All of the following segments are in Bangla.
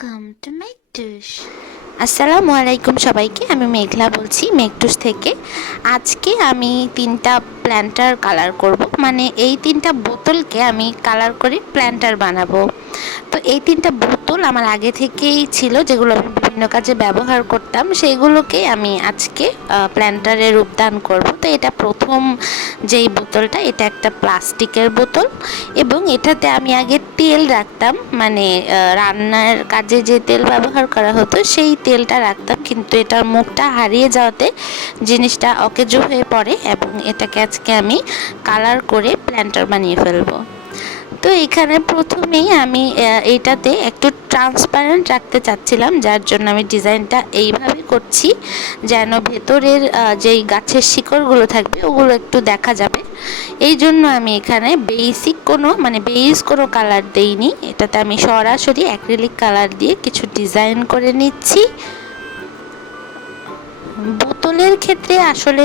Welcome to Meghtoosh। আসসালামু আলাইকুম সবাইকে, আমি মেঘলা বলছি Meghtoosh থেকে। আজকে আমি 3টা প্ল্যান্টার কালার করব, মানে এই 3টা বোতলকে আমি কালার করে প্ল্যান্টার বানাবো। তো এই 3টা বোতল আমার আগে থেকেই ছিল, যেগুলো আমি বিভিন্ন কাজে ব্যবহার করতাম, সেইগুলোকে আমি আজকে প্ল্যান্টারে রূপদান করব। তো এটা প্রথম যেই বোতলটা, এটা একটা প্লাস্টিকের বোতল এবং এটাতে আমি আগে তেল রাখতাম, মানে রান্নার কাজে যে তেল ব্যবহার করা হতো সেই তেলটা রাখতাম, কিন্তু এটার মুখটা হারিয়ে যাওয়াতে জিনিসটা অকেজো হয়ে পড়ে এবং এটাকে আজকে আমি কালার করে প্ল্যান্টার বানিয়ে ফেলবো। তো এখানে প্রথমেই আমি এইটাতে একটু ট্রান্সপারেন্ট রাখতে চাচ্ছিলাম, যার জন্য আমি ডিজাইনটা এইভাবে করছি যেন ভেতরের যেই গাছের শিকড়গুলো থাকবে ওগুলো একটু দেখা যাবে। এই জন্য আমি এখানে বেস কোনো কালার দেইনি, এটাতে আমি সরাসরি অ্যাক্রিলিক কালার দিয়ে কিছু ডিজাইন করে নিচ্ছি। বোতলের ক্ষেত্রে আসলে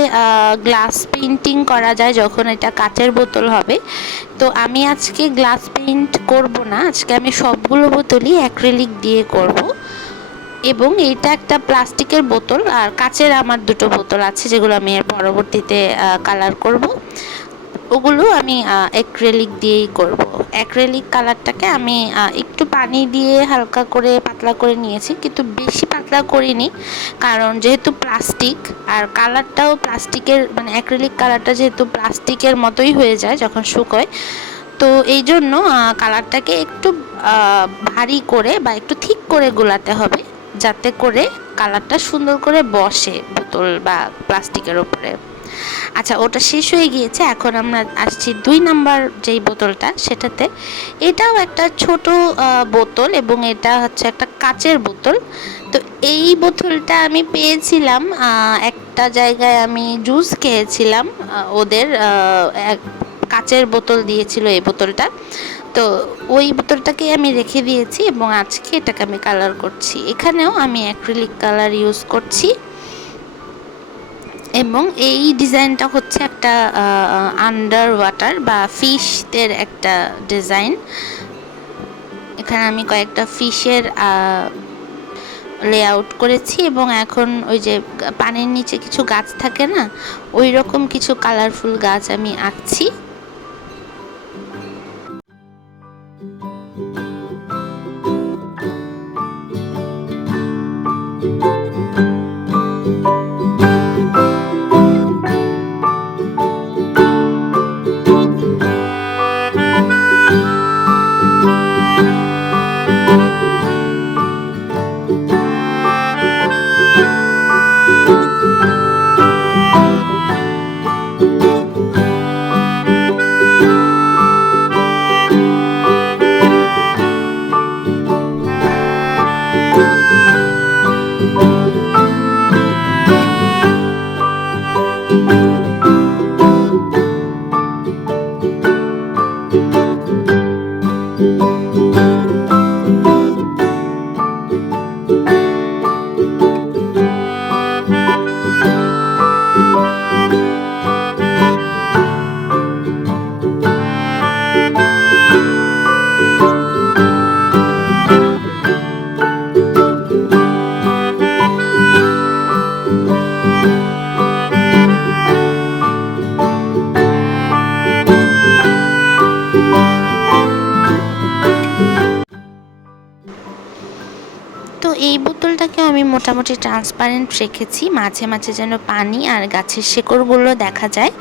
গ্লাস পেইন্টিং করা যায় যখন এটা কাচের বোতল হবে। তো আমি আজকে গ্লাস পেইন্ট করব না, আজকে আমি সবগুলো বোতলই অ্যাক্রিলিক দিয়ে করব। এবং এইটা একটা প্লাস্টিকের বোতল, আর কাচের আমার 2টো বোতল আছে যেগুলো আমি এর পরবর্তীতে কালার করব। ওগুলো আমি অ্যাক্রিলিক দিয়েই করব। অ্যাক্রিলিক কালারটাকে আমি একটু পানি দিয়ে হালকা করে পাতলা করে নিয়েছি, কিন্তু বেশি পাতলা করিনি, কারণ যেহেতু প্লাস্টিক আর কালারটাও প্লাস্টিকের, মানে অ্যাক্রিলিক কালারটা যেহেতু প্লাস্টিকের মতোই হয়ে যায় যখন শুকোয়, তো এই জন্য কালারটাকে একটু ভারী করে বা একটু ঠিক করে গোলাতে হবে, যাতে করে কালারটা সুন্দর করে বসে বোতল বা প্লাস্টিকের উপরে। আচ্ছা, ওটা শেষ হয়ে গিয়েছে, এখন আমরা আসছি 2 নাম্বার যেই বোতলটা, সেটাতে এটাও একটা ছোট বোতল এবং এটা হচ্ছে একটা কাচের বোতল। তো এই বোতলটা আমি পেয়েছিলাম একটা জায়গায়, আমি জুস খেয়েছিলাম, ওদের কাচের বোতল দিয়েছিল এই বোতলটা। তো ওই বোতলটাকে আমি রেখে দিয়েছি এবং আজকে এটাকে আমি কালার করছি। এখানেও আমি অ্যাক্রিলিক কালার ইউজ করছি এবং এই ডিজাইনটা হচ্ছে একটা আন্ডার ওয়াটার বা ফিশদের একটা ডিজাইন। এখানে আমি কয়েকটা ফিশের লেআউট করেছি এবং এখন ওই যে পানির নিচে কিছু গাছ থাকে না, ওই রকম কিছু কালারফুল গাছ আমি আঁকছি। তো এই বোতলটাকে আমি মোটামুটি ট্রান্সপারেন্ট রেখেছি, মাঝে মাঝে যেন পানি আর গাছের শেকড়গুলো দেখা যায়।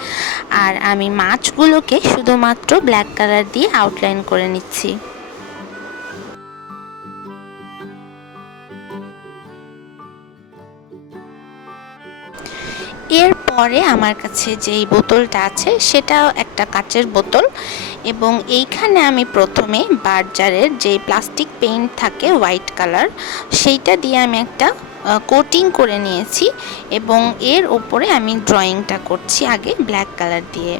আর আমি মাছগুলোকে শুধুমাত্র ব্ল্যাক কালার দিয়ে আউটলাইন করে নিচ্ছি। এরপরে আমার কাছে যেই বোতলটা আছে সেটাও একটা কাচের বোতল এবং এইখানে আমি প্রথমে বার্জারের যে প্লাস্টিক পেইন্ট থাকে হোয়াইট কালার, সেইটা দিয়ে আমি একটা কোটিং করে নিয়েছি এবং এর ওপরে আমি ড্রয়িংটা করছি আগে ব্ল্যাক কালার দিয়ে।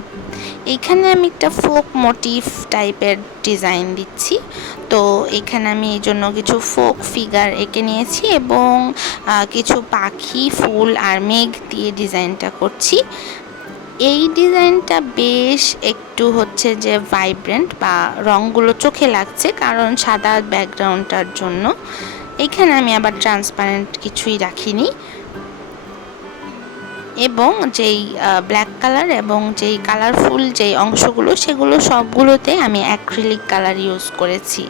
এইখানে আমি একটা ফোক মোটিভ টাইপের ডিজাইন দিচ্ছি। তো এখানে আমি এই জন্য কিছু ফোক ফিগার এঁকে নিয়েছি এবং কিছু পাখি, ফুল আর মেঘ দিয়ে ডিজাইনটা করছি। এই ডিজাইনটা বেশ একটু হচ্ছে যে ভাইব্রেন্ট বা রঙগুলো চোখে লাগছে, কারণ সাদা ব্যাকগ্রাউন্ডটার জন্য। এখানে আমি আবার ট্রান্সপারেন্ট কিছুই রাখিনি, এবং যেই ব্ল্যাক কালার এবং যেই কালারফুল যেই অংশগুলো সেগুলো সবগুলোতে আমি অ্যাক্রিলিক কালার ইউজ করেছি।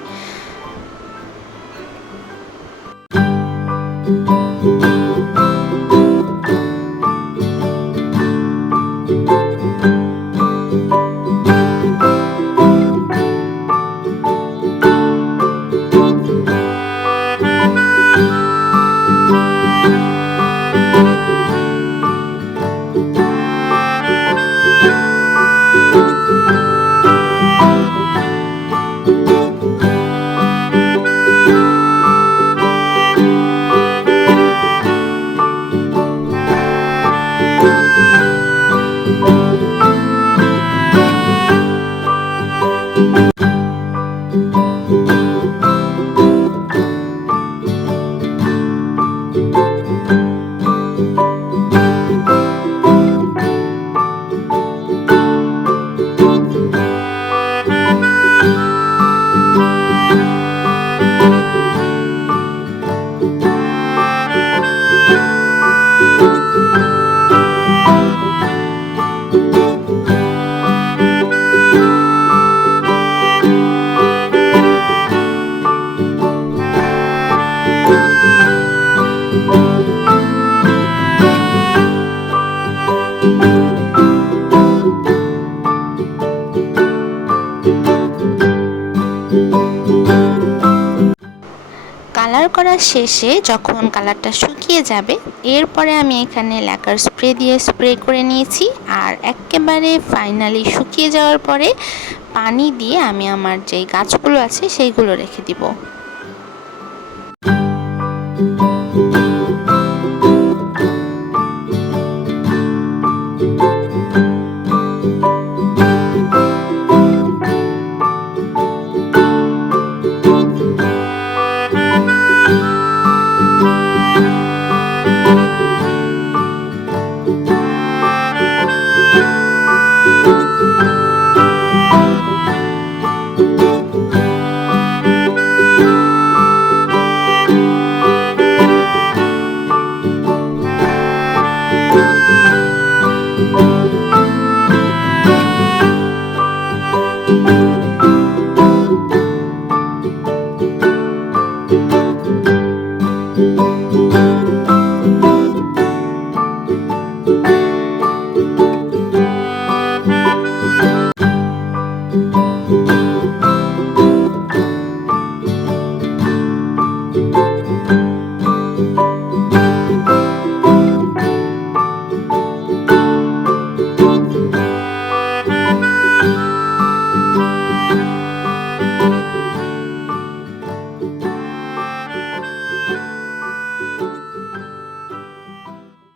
কালার করা শেষে যখন কালারটা শুকিয়ে যাবে, এরপরে আমি এখানে ল্যাকার স্প্রে দিয়ে স্প্রে করে নিয়েছি। আর একেবারে ফাইনালি শুকিয়ে যাওয়ার পরে পানি দিয়ে আমি আমার যেই গাছগুলো আছে সেইগুলো রেখে দিব।